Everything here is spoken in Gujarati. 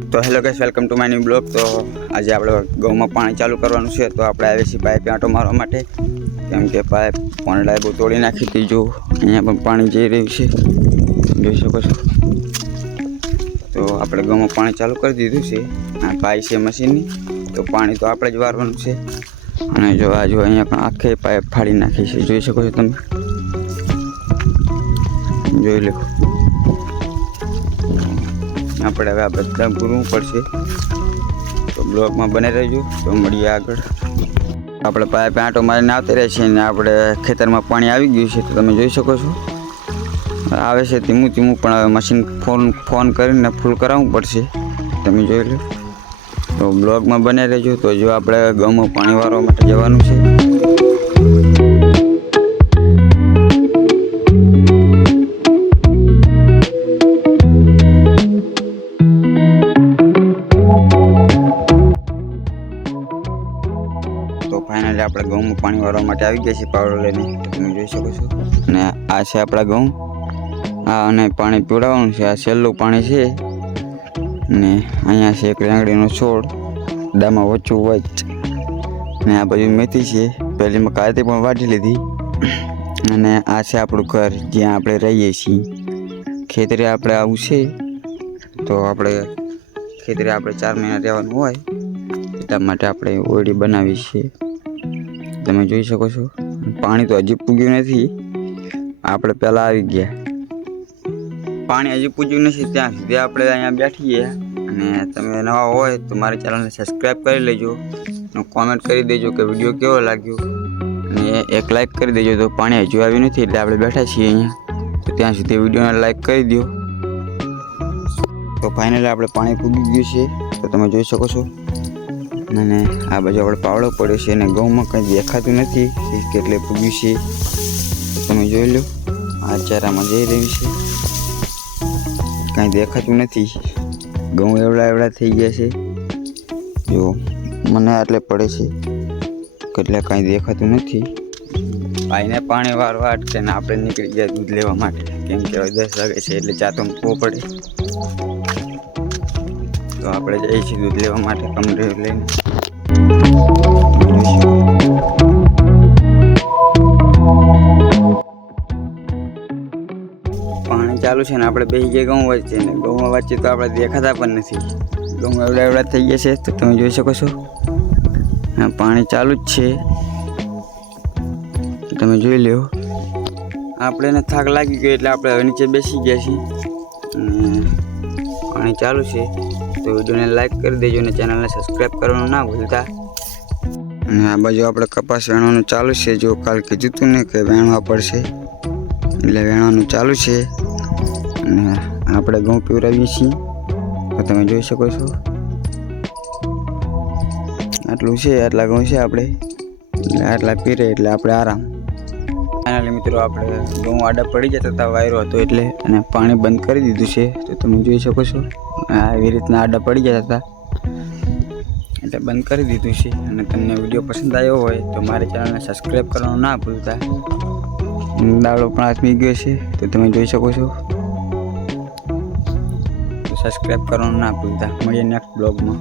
तो hello guys, welcome to my new blog. तो आज આપણે ગૌમાં પાણી ચાલુ કરવાનું છે, તો આપણે આવ્યા છીએ પાઇપ આંટો મારવા માટે, કેમ કે પાઇપ પોનડાએ બહુ તોડી નાખી હતી। જો અહીંયા પણ પાણી જઈ રહ્યું છે, જોઈ શકો છો। તો આપણે ગૌમાં પાણી ચાલુ કરી દીધું છે। આ પાઇપ છે મશીનની, તો પાણી તો આપણે જ વારવાનું છે। અને જો આ જો અહીંયા પણ આખે પાઇપ ફાડી નાખી છે, જોઈ શકો છો તમે, જોઈ લો। આપણે હવે આ બધા પૂરવું પડશે, તો બ્લોગમાં બને રહેજો। તો મળીએ આગળ। આપણે પાઇપ આંટો મારીને આવતા રહે છે ને આપણે ખેતરમાં પાણી આવી ગયું છે, તો તમે જોઈ શકો છો। આવે છે ધીમું ધીમું, પણ હવે મશીન ફોન કરીને ફૂલ કરાવવું પડશે, તમે જોઈ લો। તો બ્લોગમાં બને રહેજો। તો જો આપણે ગૌમાં પાણી વારવા માટે જવાનું છે। તો ફાઇનલી આપણે ગૌમાં પાણી વારવા માટે આવી ગયા છીએ પાવડો લઈને, તમે જોઈ શકો છો। અને આ છે આપણા ગૌ, આ અને પાણી પીવડાવવાનું છે। આ છેલ્લું પાણી છે ને અહીંયા છે એક રેંગડીનો છોડ, દામાં વચ્ચું વચ, અને આ બાજુ મેથી છે, પહેલી મેં કાયતે પણ વાઢી લીધી। અને આ છે આપણું ઘર, જ્યાં આપણે રહીએ છીએ। ખેતરે આપણે આવું છે, તો આપણે ખેતરે આપણે 4 મહિના રહેવાનું હોય, એટલા માટે આપણે ઓરડી બનાવી છે, તમે જોઈ શકો છો। પાણી તો હજી પૂગ્યું નથી, આપણે પહેલાં આવી ગયા। પાણી હજી પૂગ્યું નથી, ત્યાં સુધી આપણે અહીંયા બેઠીએ। અને તમે નવા હોય તો મારી ચેનલને સબસ્ક્રાઈબ કરી લેજો, કોમેન્ટ કરી દેજો કે વિડીયો કેવો લાગ્યો, અને એક લાઈક કરી દેજો। તો પાણી હજુ આવ્યું નથી, એટલે આપણે બેઠા છીએ અહીંયા, તો ત્યાં સુધી વિડીયોને લાઈક કરી દો। તો ફાઇનલી આપણે પાણી પૂગી ગયું છે, તો તમે જોઈ શકો છો। અને આ બાજુ આપણે પાવડો પડ્યો છે, અને ગૌમાં કંઈ દેખાતું નથી કેટલે પૂગ્યું છે, તમે જોઈ લો। આ ચારામાં જઈ રહ્યું છે, કાંઈ દેખાતું નથી। ઘઉં એવડા થઈ ગયા છે, જો મને આટલે પડે છે, એટલે કાંઈ દેખાતું નથી। ભાઈને પાણી વારવા અટકે ને આપણે નીકળી ગયા દૂધ લેવા માટે, કેમ કે 10 વાગે છે, એટલે ચા તો મૂકવો પડે। તો આપણે જઈએ છીએ દૂધ લેવા માટે કમરે લઈને। પાણી ચાલુ છે ને આપણે બેસી ગયા ઘઉં વચ્ચે, ને ઘઉં વચ્ચે તો આપણે દેખાતા પણ નથી। ઘઉં એવડા થઈ ગયા છે, તો તમે જોઈ શકો છો। પાણી ચાલુ જ છે, તમે જોઈ લો। આપણે થાક લાગી ગયો, એટલે આપણે હવે નીચે બેસી ગયા છીએ, અને પાણી ચાલુ છે। તો વિડીયોને લાઈક કરી દેજો, અને ચેનલને સબસ્ક્રાઈબ કરવાનું ના ભૂલતા। અને આ બાજુ આપણે કપાસ વેણવાનું ચાલુ છે, જો કાલ કીધું હતું ને કે વેણવા પડશે, એટલે વેણવાનું ચાલુ છે। અને આપણે ઘઉં પીવડાવીએ છીએ, તો તમે જોઈ શકો છો। આટલું છે, આટલા ઘઉં છે આપણે, એટલે આટલા પીરે એટલે આપણે આરામ। ફાઇનલી મિત્રો આપણે ઘઉં આડા પડી જતા હતા, વાયરો હતો એટલે, અને પાણી બંધ કરી દીધું છે, તો તમે જોઈ શકો છો। આવી રીતના આડા પડી જતા હતા, એટલે બંધ કરી દીધું છે। અને તમને વિડીયો પસંદ આવ્યો હોય તો મારી ચેનલને સબસ્ક્રાઈબ કરવાનું ના ભૂલતા। દાડો પણ હાથમી ગયો છે, તો તમે જોઈ શકો છો। તો સબસ્ક્રાઈબ કરવાનું ના ભૂલતા। મળીએ નેક્સ્ટ બ્લોગમાં।